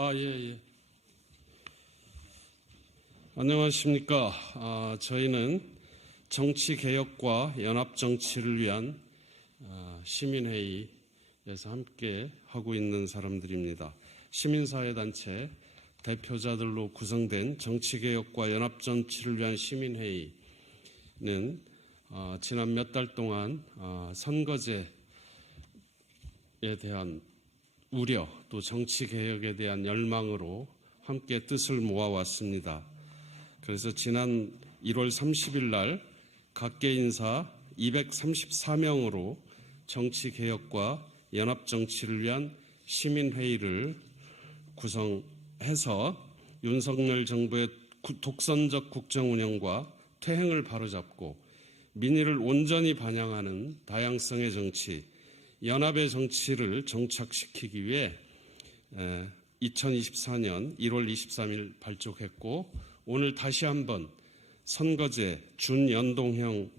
예. 안녕하십니까. 저희는 정치개혁과 연합정치를 위한 시민회의에서 함께 하고 있는 사람들입니다. 시민사회단체 대표자들로 구성된 정치개혁과 연합정치를 위한 시민회의는 지난 몇 달 동안 선거제에 대한 우려, 또 정치개혁에 대한 열망으로 함께 뜻을 모아왔습니다. 그래서 지난 1월 30일 날 각계 인사 234명으로 정치개혁과 연합정치를 위한 시민회의를 구성해서 윤석열 정부의 독선적 국정운영과 퇴행을 바로잡고 민의를 온전히 반영하는 다양성의 정치, 연합의 정치를 정착시키기 위해 2024년 1월 23일 발족했고, 오늘 다시 한번 선거제 준연동형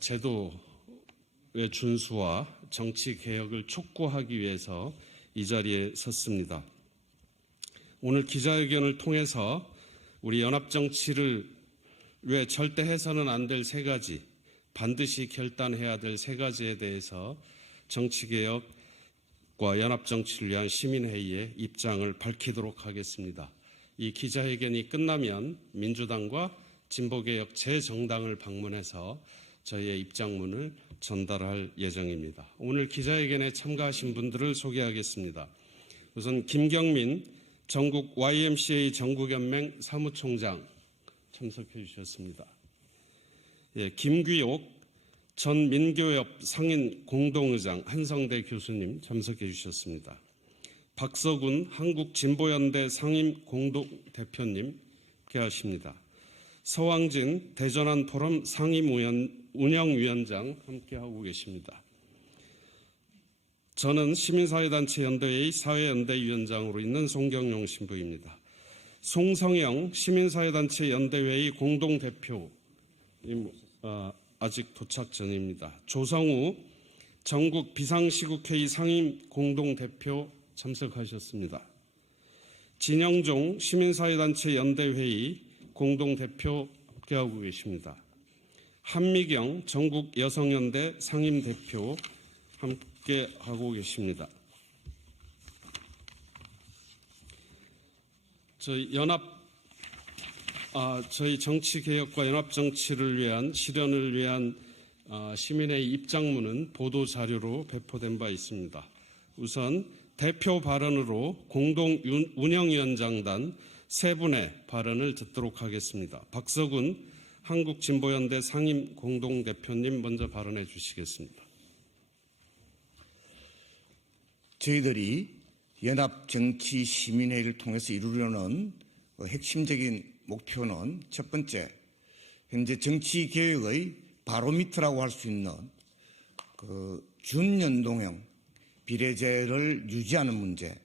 제도의 준수와 정치개혁을 촉구하기 위해서 이 자리에 섰습니다. 오늘 기자회견을 통해서 우리 연합정치를 왜 절대 해서는 안 될 세 가지, 반드시 결단해야 될 세 가지에 대해서 정치개혁과 연합정치를 위한 시민회의의 입장을 밝히도록 하겠습니다. 이 기자회견이 끝나면 민주당과 진보개혁 제 정당을 방문해서 저희의 입장문을 전달할 예정입니다. 오늘 기자회견에 참가하신 분들을 소개하겠습니다. 우선 김경민 전국 YMCA 전국연맹 사무총장 참석해 주셨습니다. 김귀옥 전 민교협 상인 공동의장 한성대 교수님 참석해 주셨습니다. 박서군 한국진보연대 상임 공동대표님 함께하십니다. 서왕진 대전환포럼 상임 운영위원장 함께하고 계십니다. 저는 시민사회단체 연대회의 사회연대위원장으로 있는 송경용 신부입니다. 송성영 시민사회단체 연대회의 공동대표 아직 도착 전입니다. 조성우 전국 비상시국회의 상임 공동대표 참석하셨습니다. 진영종 시민사회단체 연대회의 공동대표 함께하고 계십니다. 한미경 전국 여성연대 상임대표 함께하고 계십니다. 저희 정치개혁과 연합정치를 위한 실현을 위한 시민의 입장문은 보도자료로 배포된 바 있습니다. 우선 대표 발언으로 공동운영위원장단 세 분의 발언을 듣도록 하겠습니다. 박서군 한국진보연대 상임 공동대표님 먼저 발언해 주시겠습니다. 저희들이 연합정치시민회의를 통해서 이루려는 핵심적인 목표는 첫 번째, 현재 정치개혁의 바로미터라고 할 수 있는 준연동형 비례제를 유지하는 문제,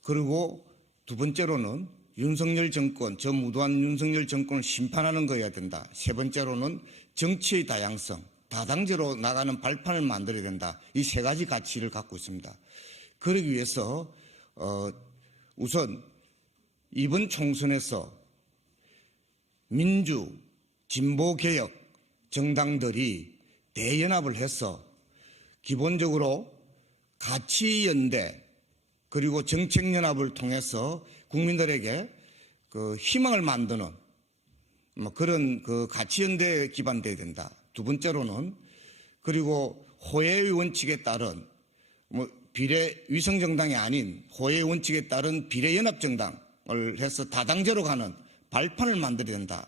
그리고 두 번째로는 윤석열 정권, 저 무도한 윤석열 정권을 심판하는 거여야 된다. 세 번째로는 정치의 다양성, 다당제로 나가는 발판을 만들어야 된다. 이 세 가지 가치를 갖고 있습니다. 그러기 위해서 우선 이번 총선에서 민주, 진보개혁 정당들이 대연합을 해서 기본적으로 가치연대 그리고 정책연합을 통해서 국민들에게 희망을 만드는 그런 가치연대에 기반돼야 된다. 두 번째로는 그리고 호혜의 원칙에 따른 비례 위성정당이 아닌 호혜의 원칙에 따른 비례연합정당을 해서 다당제로 가는 발판을 만들어야 된다.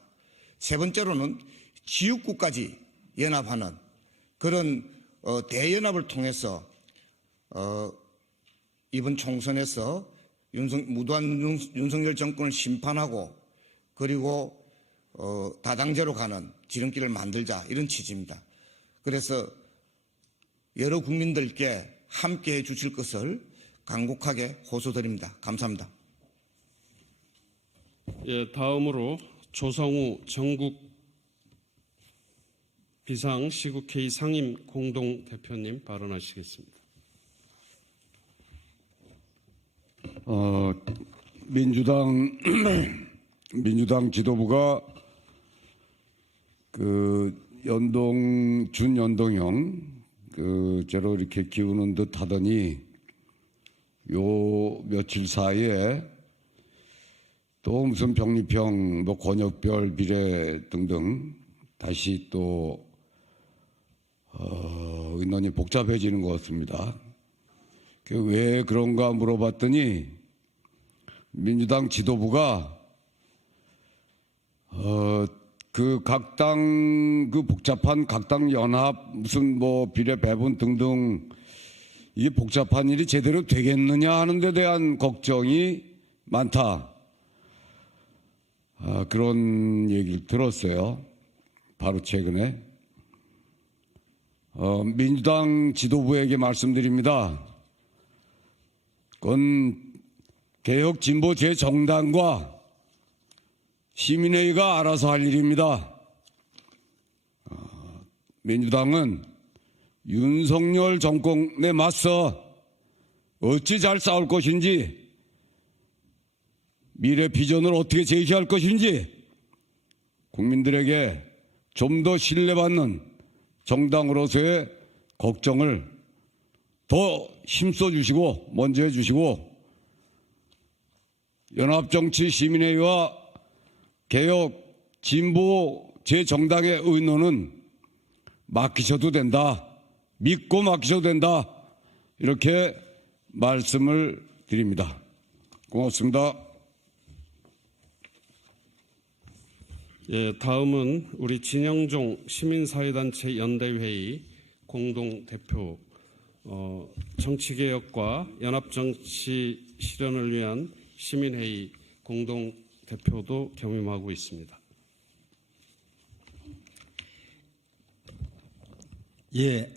세 번째로는 지역구까지 연합하는 그런 대연합을 통해서 이번 총선에서 무도한 윤석열 정권을 심판하고 그리고 다당제로 가는 지름길을 만들자, 이런 취지입니다. 그래서 여러 국민들께 함께해 주실 것을 간곡하게 호소드립니다. 감사합니다. 다음으로 조성우 전국 비상시국회의 상임 공동대표님 발언하시겠습니다. 민주당 지도부가 준연동형 제로 이렇게 키우는 듯 하더니 요 며칠 사이에 또 무슨 병립형, 권역별 비례 등등 다시 또 의논이 복잡해지는 것 같습니다. 왜 그런가 물어봤더니 민주당 지도부가 각 당 복잡한 각 당 연합 무슨 비례 배분 등등 이게 복잡한 일이 제대로 되겠느냐 하는 데 대한 걱정이 많다. 그런 얘기를 들었어요. 바로 최근에. 민주당 지도부에게 말씀드립니다. 그건 개혁 진보 제 정당과 시민회의가 알아서 할 일입니다. 민주당은 윤석열 정권에 맞서 어찌 잘 싸울 것인지, 미래 비전을 어떻게 제시할 것인지 국민들에게 좀 더 신뢰받는 정당으로서의 걱정을 더 힘써 주시고 먼저 해주시고, 연합정치 시민회의와 개혁 진보 제 정당의 의논은 맡기셔도 된다, 믿고 맡기셔도 된다, 이렇게 말씀을 드립니다. 고맙습니다. 예, 다음은 우리 진영종 시민사회단체 연대회의 공동대표, 정치개혁과 연합정치 실현을 위한 시민회의 공동대표도 겸임하고 있습니다. 예,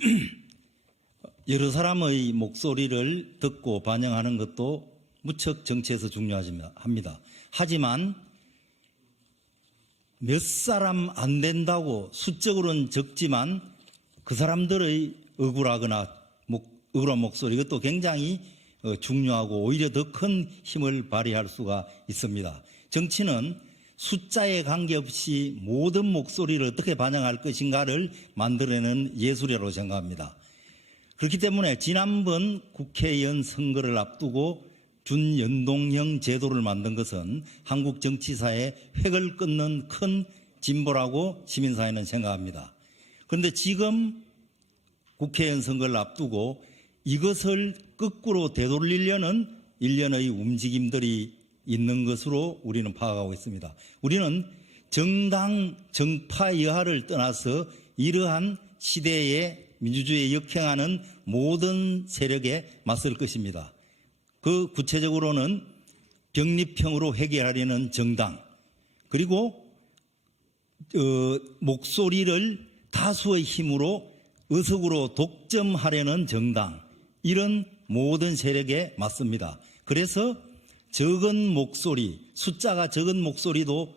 여러 사람의 목소리를 듣고 반영하는 것도 무척 정치에서 중요합니다. 하지만 몇 사람 안 된다고 수적으로는 적지만 그 사람들의 억울한 목소리, 이것도 굉장히 중요하고 오히려 더 큰 힘을 발휘할 수가 있습니다. 정치는 숫자에 관계없이 모든 목소리를 어떻게 반영할 것인가를 만들어내는 예술이라고 생각합니다. 그렇기 때문에 지난번 국회의원 선거를 앞두고 준연동형 제도를 만든 것은 한국 정치사의 획을 끊는 큰 진보라고 시민사회는 생각합니다. 그런데 지금 국회의원 선거를 앞두고 이것을 거꾸로 되돌리려는 일련의 움직임들이 있는 것으로 우리는 파악하고 있습니다. 우리는 정당, 정파 여하를 떠나서 이러한 시대의 민주주의에 역행하는 모든 세력에 맞설 것입니다. 그 구체적으로는 병립형으로 해결하려는 정당, 그리고 목소리를 다수의 힘으로 의석으로 독점하려는 정당, 이런 모든 세력에 맞습니다. 그래서 적은 목소리, 숫자가 적은 목소리도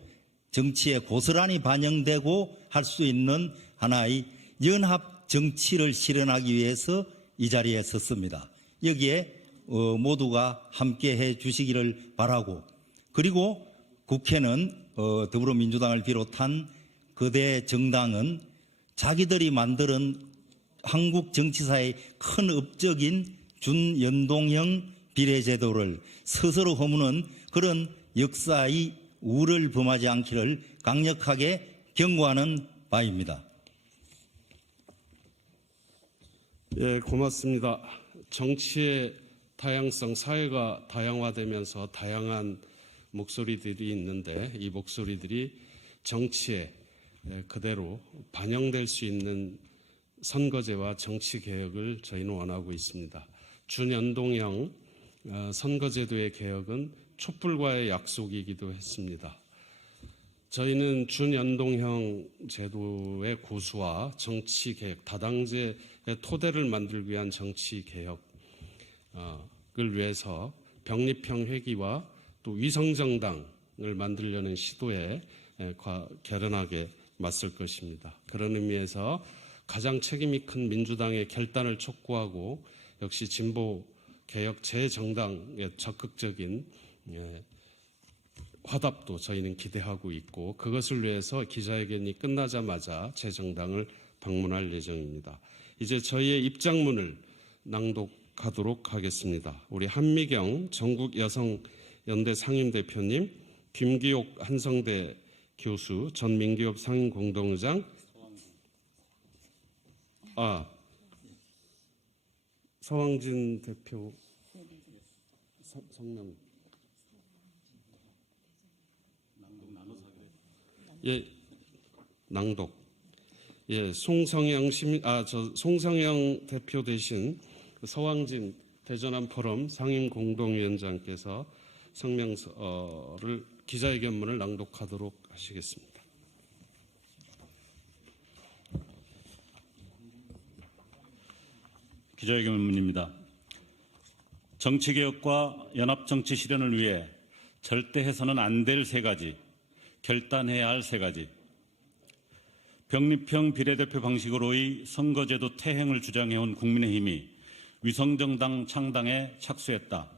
정치에 고스란히 반영되고 할 수 있는 하나의 연합 정치를 실현하기 위해서 이 자리에 섰습니다. 여기에 모두가 함께해 주시기를 바라고, 그리고 국회는 더불어민주당을 비롯한 거대 정당은 자기들이 만드는 한국 정치사의 큰 업적인 준연동형 비례제도를 스스로 허무는 그런 역사의 우를 범하지 않기를 강력하게 경고하는 바입니다. 예, 고맙습니다. 정치의 다양성, 사회가 다양화되면서 다양한 목소리들이 있는데 이 목소리들이 정치에 그대로 반영될 수 있는 선거제와 정치개혁을 저희는 원하고 있습니다. 준연동형 선거제도의 개혁은 촛불과의 약속이기도 했습니다. 저희는 준연동형 제도의 고수와 정치개혁, 다당제의 토대를 만들기 위한 정치개혁을 위해서 병립형 회귀와 또 위성정당을 만들려는 시도에 결연하게 맞설 것입니다. 그런 의미에서 가장 책임이 큰 민주당의 결단을 촉구하고 역시 진보 개혁 재정당의 적극적인 화답도 저희는 기대하고 있고 그것을 위해서 기자회견이 끝나자마자 재정당을 방문할 예정입니다. 이제 저희의 입장문을 낭독하도록 하겠습니다. 우리 한미경 전국여성연대 상임대표님, 김기옥 한성대 교수, 전민기업 상임공동의장, 서왕진 대표 성명. 예, 낭독. 예, 송성영 대표 대신 서왕진 대전함 포럼 상임 공동위원장께서 성명서를 기자회견문을 낭독하도록 하시겠습니다. 기자회견문입니다. 정치개혁과 연합정치 실현을 위해 절대 해서는 안 될 세 가지, 결단해야 할 세 가지. 병립형 비례대표 방식으로의 선거제도 퇴행을 주장해온 국민의힘이 위성정당 창당에 착수했다.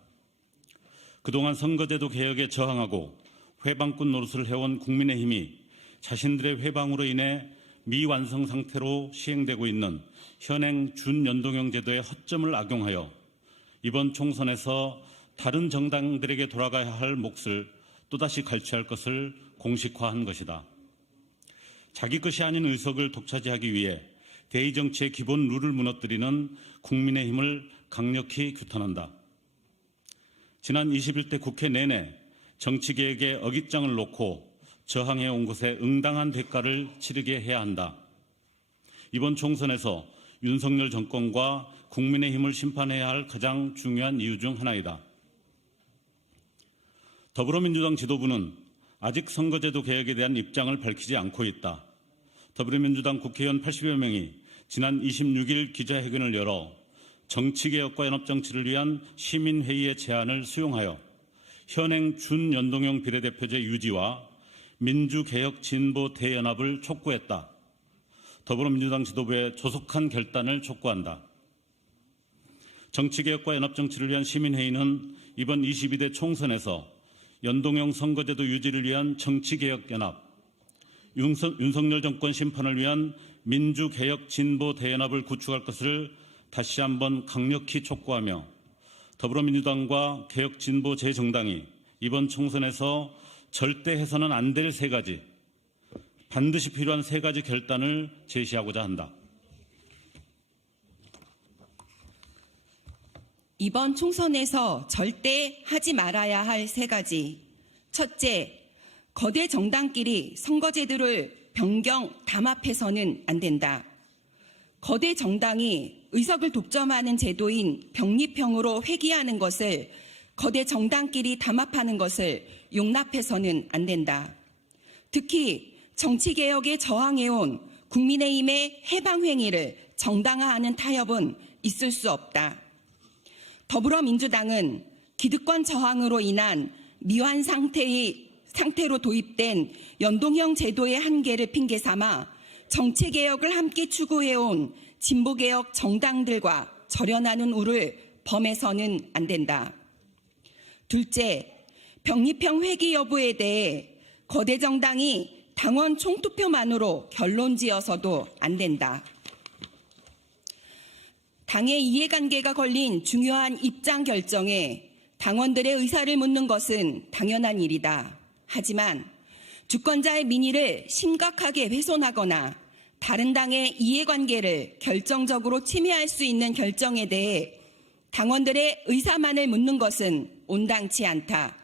그동안 선거제도 개혁에 저항하고 회방꾼 노릇을 해온 국민의힘이 자신들의 회방으로 인해 미완성 상태로 시행되고 있는 현행 준연동형 제도의 허점을 악용하여 이번 총선에서 다른 정당들에게 돌아가야 할 몫을 또다시 갈취할 것을 공식화한 것이다. 자기 것이 아닌 의석을 독차지하기 위해 대의정치의 기본 룰을 무너뜨리는 국민의힘을 강력히 규탄한다. 지난 21대 국회 내내 정치개혁의 어깃장을 놓고 저항해온 것에 응당한 대가를 치르게 해야 한다. 이번 총선에서 윤석열 정권과 국민의힘을 심판해야 할 가장 중요한 이유 중 하나이다. 더불어민주당 지도부는 아직 선거제도 개혁에 대한 입장을 밝히지 않고 있다. 더불어민주당 국회의원 80여 명이 지난 26일 기자회견을 열어 정치개혁과 연합정치를 위한 시민회의의 제안을 수용하여 현행 준연동형 비례대표제 유지와 민주개혁 진보 대연합을 촉구했다. 더불어민주당 지도부의 조속한 결단을 촉구한다. 정치개혁과 연합정치를 위한 시민회의는 이번 22대 총선에서 연동형 선거제도 유지를 위한 정치개혁연합, 윤석열 정권 심판을 위한 민주개혁 진보 대연합을 구축할 것을 다시 한번 강력히 촉구하며 더불어민주당과 개혁진보 재정당이 이번 총선에서 절대 해서는 안 될 세 가지, 반드시 필요한 세 가지 결단을 제시하고자 한다. 이번 총선에서 절대 하지 말아야 할 세 가지. 첫째, 거대 정당끼리 선거제도를 변경, 담합해서는 안 된다. 거대 정당이 의석을 독점하는 제도인 병립형으로 회귀하는 것을 거대 정당끼리 담합하는 것을 용납해서는 안 된다. 특히 정치개혁에 저항해온 국민의힘의 해방행위를 정당화하는 타협은 있을 수 없다. 더불어민주당은 기득권 저항으로 인한 미완 상태로 도입된 연동형 제도의 한계를 핑계 삼아 정치개혁을 함께 추구해온 진보개혁 정당들과 절연하는 우를 범해서는 안 된다. 둘째, 병립형 회귀 여부에 대해 거대 정당이 당원 총투표만으로 결론지어서도 안 된다. 당의 이해관계가 걸린 중요한 입장 결정에 당원들의 의사를 묻는 것은 당연한 일이다. 하지만 주권자의 민의를 심각하게 훼손하거나 다른 당의 이해관계를 결정적으로 침해할 수 있는 결정에 대해 당원들의 의사만을 묻는 것은 온당치 않다.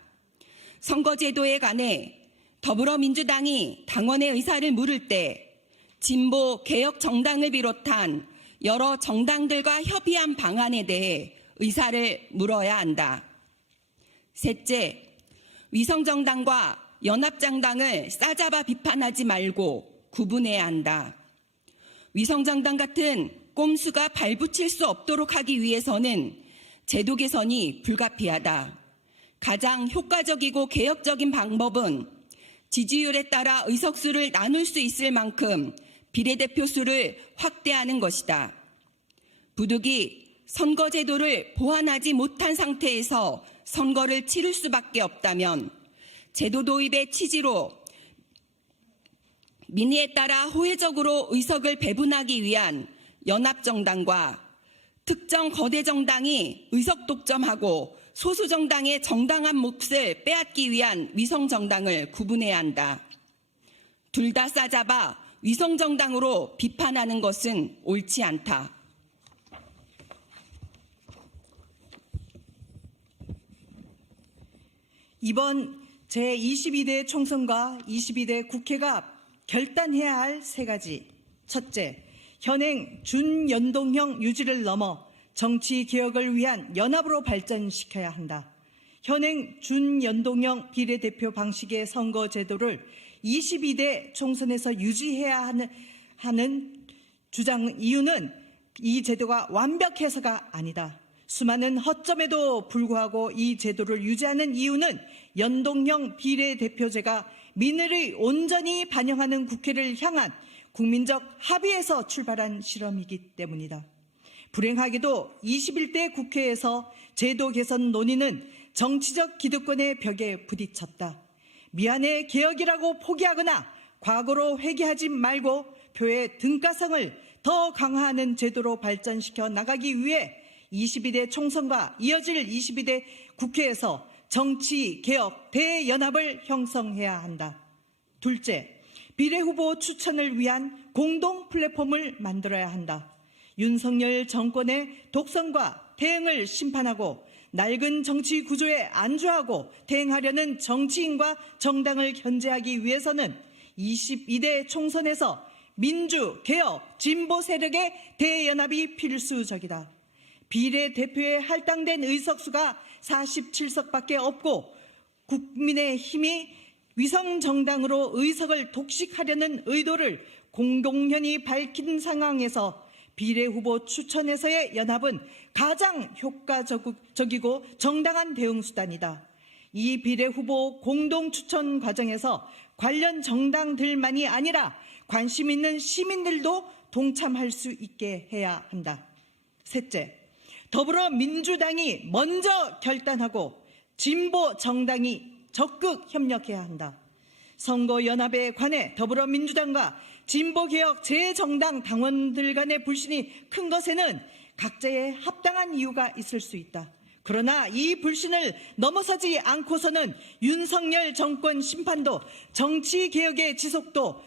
선거제도에 관해 더불어민주당이 당원의 의사를 물을 때 진보 개혁 정당을 비롯한 여러 정당들과 협의한 방안에 대해 의사를 물어야 한다. 셋째, 위성정당과 연합정당을 싸잡아 비판하지 말고 구분해야 한다. 위성정당 같은 꼼수가 발붙일 수 없도록 하기 위해서는 제도 개선이 불가피하다. 가장 효과적이고 개혁적인 방법은 지지율에 따라 의석수를 나눌 수 있을 만큼 비례대표 수를 확대하는 것이다. 부득이 선거제도를 보완하지 못한 상태에서 선거를 치를 수밖에 없다면 제도 도입의 취지로 민의에 따라 호혜적으로 의석을 배분하기 위한 연합정당과 특정 거대 정당이 의석 독점하고 소수 정당의 정당한 몫을 빼앗기 위한 위성 정당을 구분해야 한다. 둘 다 싸잡아 위성 정당으로 비판하는 것은 옳지 않다. 이번 제22대 총선과 22대 국회가 결단해야 할 세 가지. 첫째, 현행 준연동형 유지를 넘어 정치 개혁을 위한 연합으로 발전시켜야 한다. 현행 준연동형 비례대표 방식의 선거 제도를 22대 총선에서 유지해야 하는 주장 이유는 이 제도가 완벽해서가 아니다. 수많은 허점에도 불구하고 이 제도를 유지하는 이유는 연동형 비례대표제가 민의를 온전히 반영하는 국회를 향한 국민적 합의에서 출발한 실험이기 때문이다. 불행하게도 21대 국회에서 제도 개선 논의는 정치적 기득권의 벽에 부딪혔다. 미안해 개혁이라고 포기하거나 과거로 회귀하지 말고 표의 등가성을 더 강화하는 제도로 발전시켜 나가기 위해 22대 총선과 이어질 22대 국회에서 정치개혁 대연합을 형성해야 한다. 둘째, 비례후보 추천을 위한 공동 플랫폼을 만들어야 한다. 윤석열 정권의 독선과 대응을 심판하고 낡은 정치 구조에 안주하고 대응하려는 정치인과 정당을 견제하기 위해서는 22대 총선에서 민주, 개혁, 진보 세력의 대연합이 필수적이다. 비례대표에 할당된 의석수가 47석밖에 없고 국민의힘이 위성정당으로 의석을 독식하려는 의도를 공동연히 밝힌 상황에서 비례후보 추천에서의 연합은 가장 효과적이고 정당한 대응수단이다. 이 비례후보 공동추천 과정에서 관련 정당들만이 아니라 관심 있는 시민들도 동참할 수 있게 해야 한다. 셋째, 더불어민주당이 먼저 결단하고 진보 정당이 적극 협력해야 한다. 선거연합에 관해 더불어민주당과 진보개혁 재정당 당원들 간의 불신이 큰 것에는 각자의 합당한 이유가 있을 수 있다. 그러나 이 불신을 넘어서지 않고서는 윤석열 정권 심판도 정치개혁의 지속도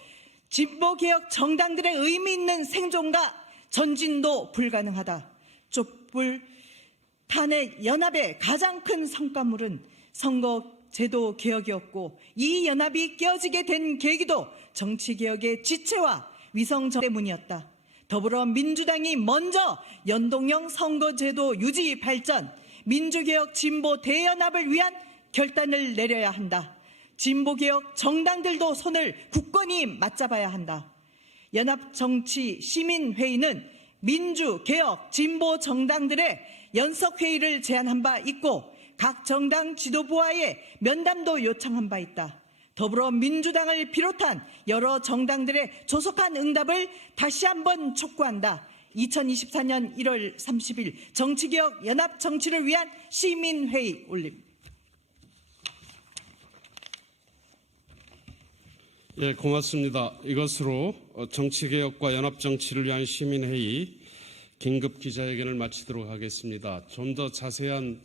진보개혁 정당들의 의미 있는 생존과 전진도 불가능하다. 촛불 탄핵 연합의 가장 큰 성과물은 선거제도 개혁이었고 이 연합이 깨어지게 된 계기도 정치개혁의 지체와 위성정 때문이었다. 더불어민주당이 먼저 연동형 선거제도 유지 발전, 민주개혁 진보 대연합을 위한 결단을 내려야 한다. 진보개혁 정당들도 손을 굳건히 맞잡아야 한다. 연합정치시민회의는 민주개혁 진보 정당들의 연석회의를 제안한 바 있고 각 정당 지도부와의 면담도 요청한 바 있다. 더불어민주당을 비롯한 여러 정당들의 조속한 응답을 다시 한번 촉구한다. 2024년 1월 30일 정치개혁 연합정치를 위한 시민회의 올립니다. 예, 고맙습니다. 이것으로 정치개혁과 연합정치를 위한 시민회의 긴급 기자회견을 마치도록 하겠습니다. 좀 더 자세한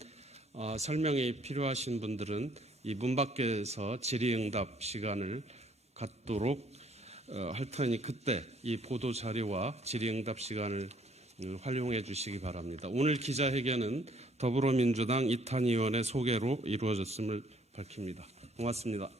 설명이 필요하신 분들은 이 문 밖에서 질의응답 시간을 갖도록 할 테니 그때 이 보도 자료와 질의응답 시간을 활용해 주시기 바랍니다. 오늘 기자회견은 더불어민주당 이탄희 의원의 소개로 이루어졌음을 밝힙니다. 고맙습니다.